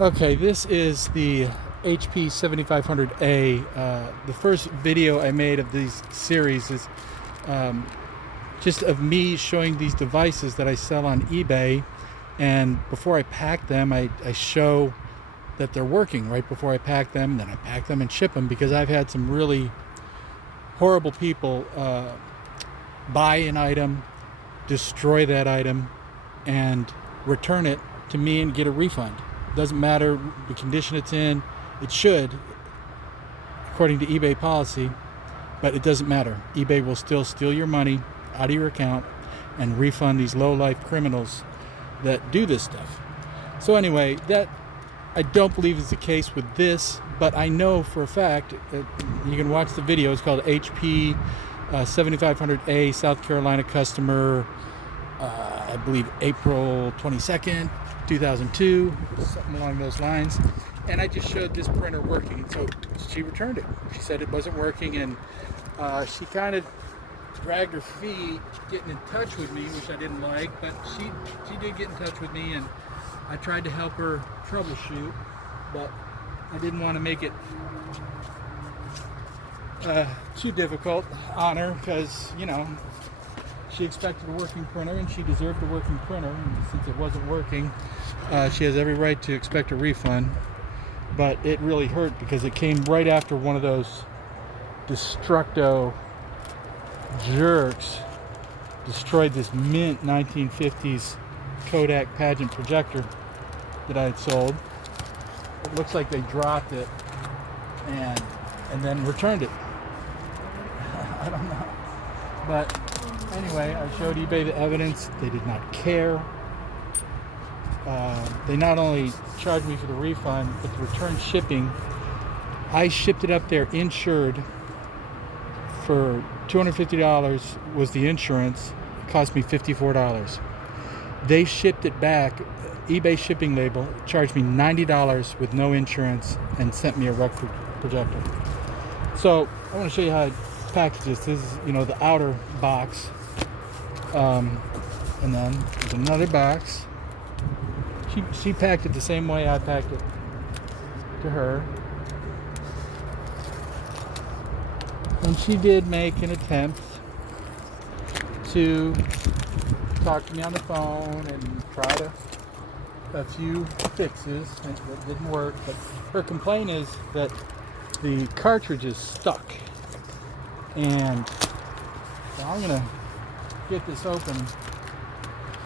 Okay, this is the HP 7500A. The first video I made of these series is just of me showing these devices that I sell on eBay, and before I pack them, I show that they're working right before I pack them. Then I pack them and ship them, because I've had some really horrible people buy an item, destroy that item, and return it to me and get a refund. Doesn't matter the condition it's in. It should, according to eBay policy, but it doesn't matter. eBay will still steal your money out of your account and refund these low-life criminals that do this stuff. So anyway, that I don't believe is the case with this, but I know for a fact, you can watch the video. It's called HP 7500A, South Carolina customer, I believe April 22nd, 2002, something along those lines. And I just showed this printer working, so she returned it. She said it wasn't working, and she kind of dragged her feet getting in touch with me, which I didn't like, but she did get in touch with me, and I tried to help her troubleshoot, but I didn't want to make it too difficult on her, because, you know, she expected a working printer, and she deserved a working printer, and since it wasn't working, she has every right to expect a refund. But it really hurt, because it came right after one of those destructo jerks destroyed this mint 1950s Kodak pageant projector that I had sold. It looks like they dropped it and then returned it. I don't know. But anyway, I showed eBay the evidence. They did not care. They not only charged me for the refund, but the return shipping. I shipped it up there insured for $250 was the insurance. It cost me $54. They shipped it back. eBay shipping label charged me $90 with no insurance and sent me a wreck projector. So I want to show you how I package this. This is, you know, the outer box. And then there's another box. She packed it the same way I packed it to her. And she did make an attempt to talk to me on the phone and try a few fixes, and it didn't work. But her complaint is that the cartridge is stuck. And so I'm gonna get this open,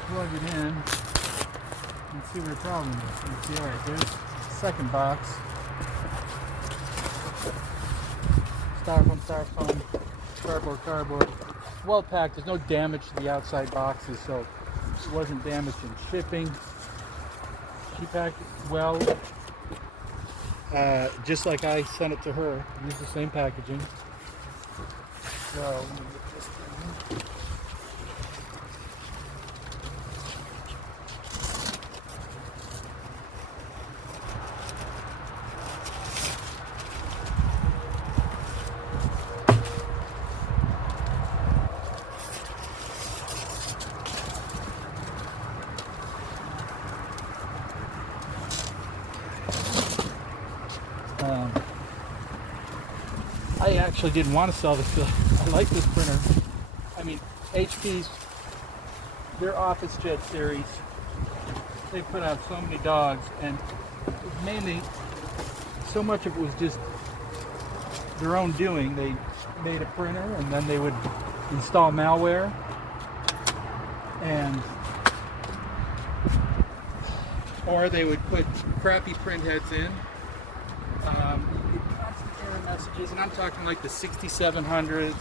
plug it in, and see what the problem is. You see, all right, there's the second box. Styrofoam, cardboard. Well packed. There's no damage to the outside boxes, so it wasn't damaged in shipping. She packed it well, just like I sent it to her. Used the same packaging. So let me get this thing. I actually didn't want to sell this because I like this printer. I mean, HP's, their Office Jet series, they put out so many dogs, and mainly, so much of it was just their own doing. They made a printer, and then they would install malware, or they would put crappy printheads in. Messages, and I'm talking like the 6700s,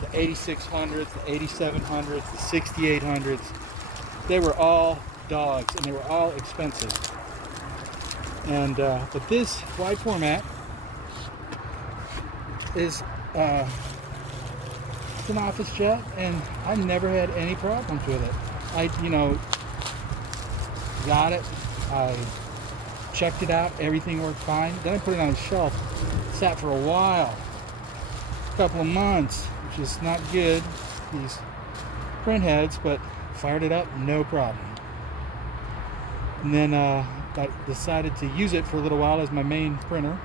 the 8600s, the 8700s, the 6800s. They were all dogs, and they were all expensive. And but this wide format is it's an Office Jet, and I've never had any problems with it. I got it. I checked it out. Everything worked fine. Then I put it on a shelf. Sat for a while, a couple of months, which is not good, these print heads, but fired it up, no problem. And then I decided to use it for a little while as my main printer.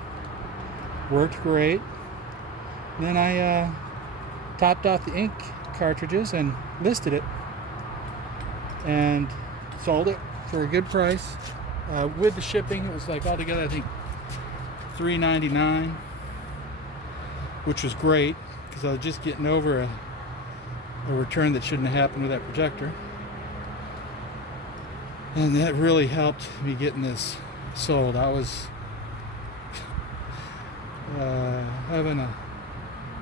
Worked great. Then I topped off the ink cartridges and listed it and sold it for a good price. With the shipping, it was like altogether I think $3.99, which was great because I was just getting over a return that shouldn't have happened with that projector. And that really helped me getting this sold. I was having a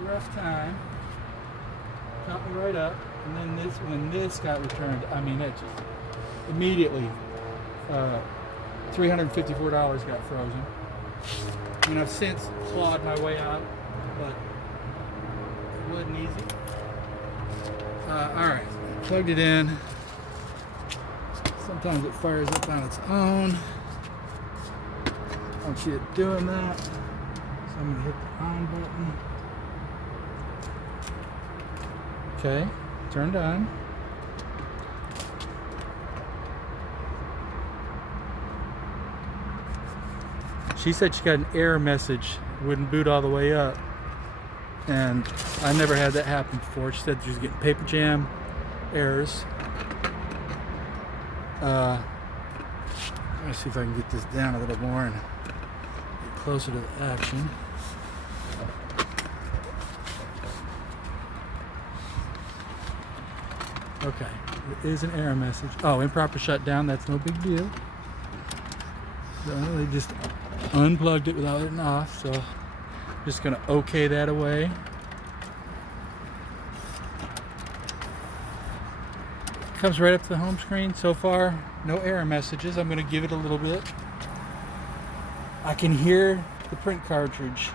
rough time. Caught me right up. And then when this got returned, I mean, it just immediately, $354 got frozen. I mean, I've since clawed my way out, but it wasn't easy. Alright, plugged it in. Sometimes it fires up on its own. I don't see it doing that. So I'm going to hit the on button. Okay, turned on. She said she got an error message. It wouldn't boot all the way up. And I never had that happen before. She said she was getting paper jam errors. Let me see if I can get this down a little more and get closer to the action. Okay, there is an error message. Oh, improper shutdown, that's no big deal. So they just unplugged it without it off, so I'm just gonna okay that away. Comes right up to the home screen. So far, no error messages. I'm gonna give it a little bit. I can hear the print cartridge.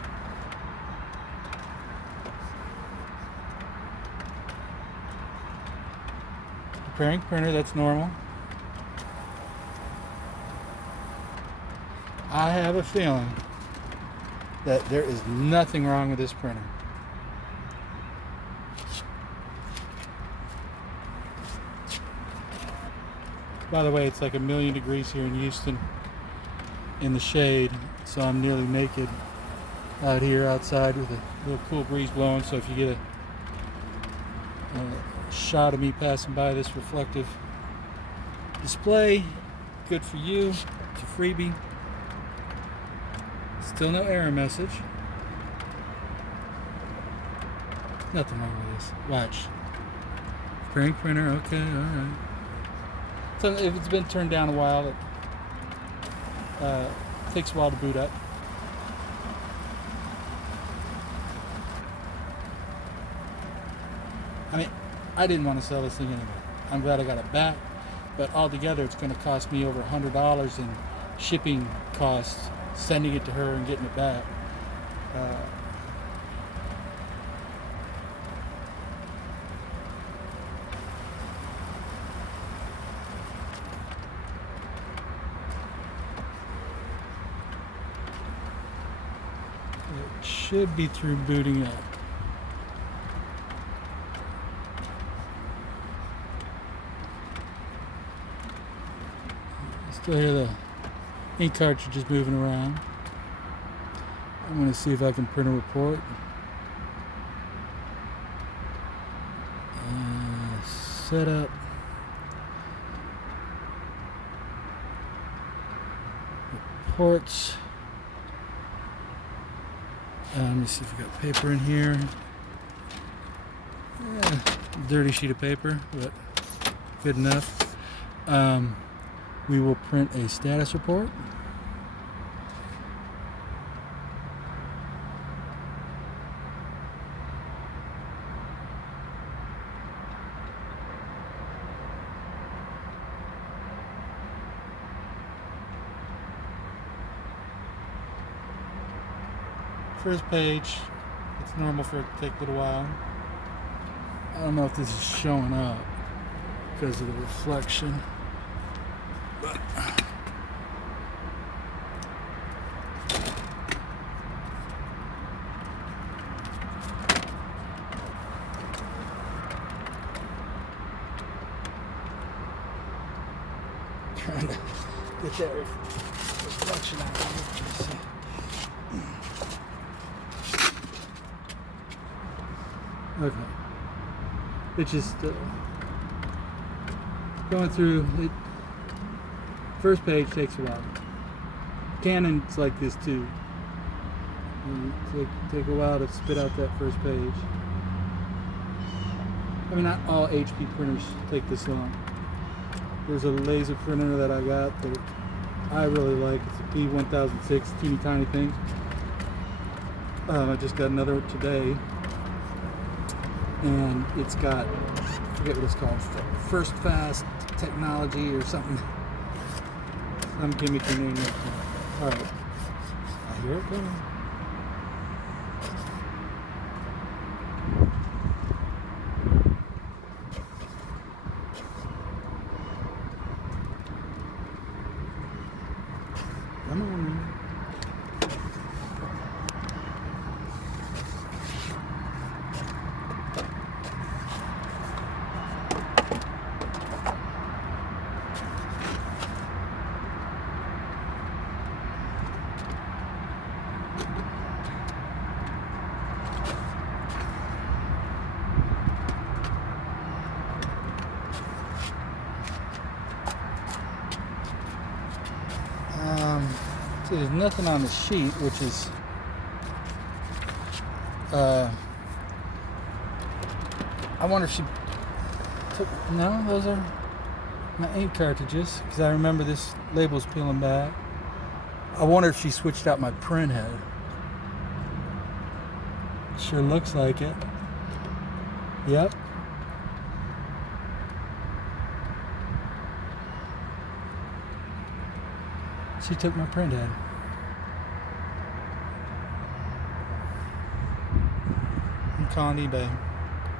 Preparing printer, that's normal. I have a feeling that there is nothing wrong with this printer. By the way, it's like 1,000,000 degrees here in Houston in the shade, so I'm nearly naked out here outside with a little cool breeze blowing. So if you get a shot of me passing by this reflective display, good for you. It's a freebie. Still no error message. Nothing wrong with this. Watch. Preparing printer, okay, alright. So if it's been turned down a while, it takes a while to boot up. I mean, I didn't want to sell this thing anyway. I'm glad I got it back, but altogether it's going to cost me over $100 in shipping costs, sending it to her and getting it back. It should be through booting up. Still hear the ink cartridges moving around. I'm going to see if I can print a report. Set up. Reports. Let me see if we got paper in here. Yeah, dirty sheet of paper, but good enough. We will print a status report. First page, it's normal for it to take a little while. I don't know if this is showing up because of the reflection. But get that reflection out of here. Okay. It's just going through it. First page takes a while. Canon's like this too. Take a while to spit out that first page. I mean, not all HP printers take this long. There's a laser printer that I got that I really like. It's a P1006, teeny tiny thing. I just got another one today. And it's got, I forget what it's called, First Fast Technology or something. Some gimmicky name. Alright. I hear it going. Come on. See, there's nothing on the sheet, which is I wonder if she took, no, those are my ink cartridges, because I remember this label's peeling back. I wonder if she switched out my print head. Sure looks like it. Yep. She took my print head. I'm calling eBay.